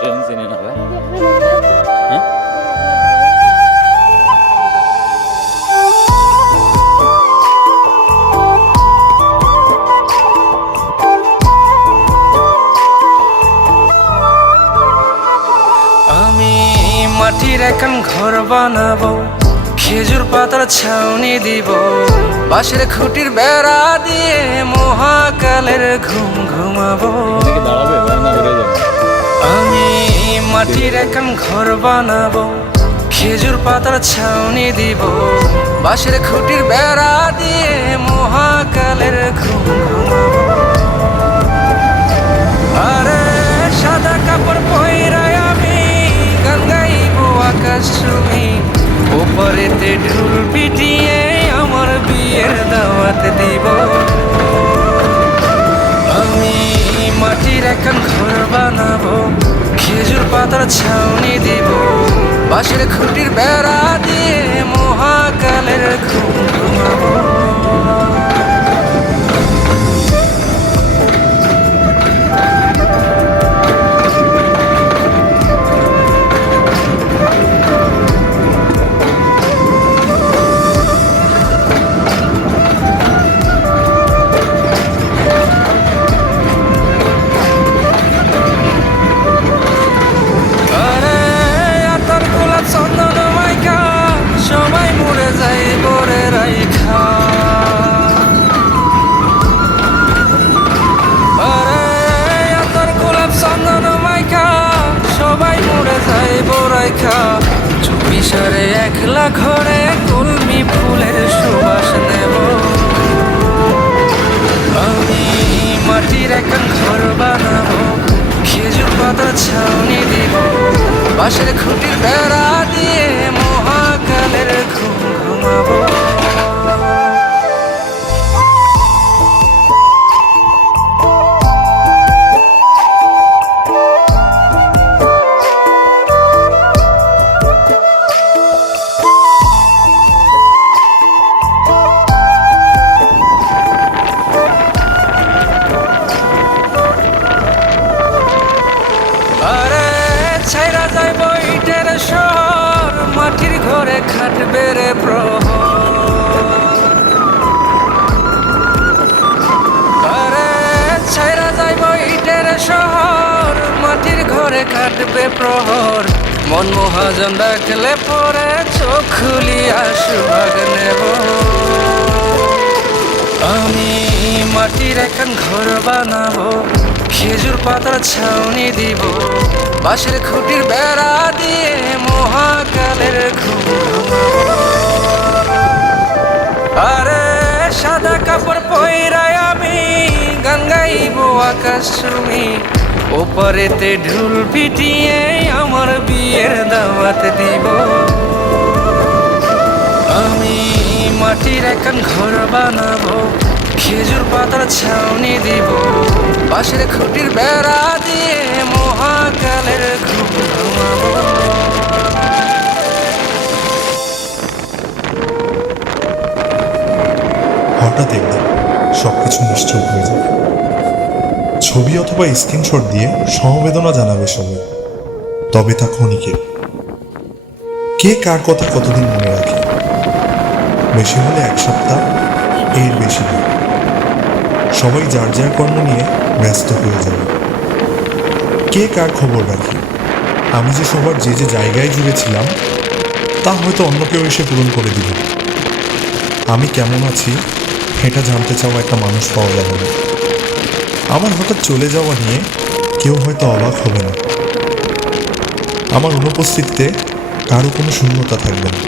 Train চিনি না ভাই। আমি মাটির এখন ঘর বানাবো, খেজুর পাতার ছাউনি দিব, বাঁশের খুঁটির বেড়া দিয়ে মহাকালের ঘুম ঘুমাবো। আমি মাটির এখন ঘর বানাবো, খেজুর পাতার ছাউনি দিব, বাঁশের খুঁটির বেড়া দিয়ে মহাকালের ঘুম ঘুমাবো। আরে সাদা কাপড় পইরায় আমি গান গাইবো আকাশ ছুঁই, ওপরেতে ঢোল পিটিয়ে আমার বিয়ের দাওয়াত দিব। আমি মাটির এখন ঘর বানাবো, খেজুর পাতার ছাউনি দিব, বাঁশের খুঁটির বেড়া দিয়ে মহাকালের ঘুম ঘুমাবো। চুপিসারে একলা ঘরে কলমি ফুলের সুবাস নেব। আমি মাটির এখন ঘর বানাবো, খেজুর পাতার ছাউনি দিব, বাঁশের খুঁটির বেড়া দিয়ে মহাকালের ঘুম ঘুমাবো। মাটির ঘরে খাটবে রে প্রহর, আরে ছাইরা যাইব ইটের শহর, মাটির ঘরে খাটবে প্রহর, মন মহাজন ডাকলে পরে চোখ খুলিয়া সুভাগ নেব। আমি মাটির এখন ঘর বানাবো, খেজুর পাতার ছাউনি দিব, বাঁশের খুঁটির বেড়া দিয়ে মহাকালের ঘুম ঘুমাবো। আরে সাদা কাপড় পইরায় আমি গান গাইবো আকাশ ছুঁই, ওপরেতে ঢোল পিটিয়ে আমার বিয়ের দাওয়াত দিব। আমি মাটির এখন ঘর বানাবো, খেজুর পাতার ছাউনি দিব, বাঁশের খুঁটির বেড়া দিয়ে মহাকালের ঘুম ঘুমাবো। হঠাৎ একদিন সবকিছু নিশ্চুপ হয়ে যাবে। ছবি অথবা স্ক্রিনশট দিয়ে সমবেদনা জানাবে সবাই, তবে তা ক্ষণিকের। কে কার কথা কতদিন মনে রাখে? বেশি হলে এক সপ্তাহ, এর বেশি না। সবাই যার যার কর্ম নিয়ে ব্যস্ত হয়ে যাবে। কে কার খবর রাখে? আমি যে সবার যে যে জায়গায় জুড়েছিলাম তা হয়তো অন্য কেউ এসে পূরণ করে দিল। আমি কেমন আছি এটা জানতে চাওয়া একটা মানুষ পাওয়া যাবে না। আমার হঠাৎ চলে যাওয়া নিয়ে কেউ হয়তো অবাক হবে না। আমার অনুপস্থিতিতে কারো কোনো শূন্যতা থাকবে না।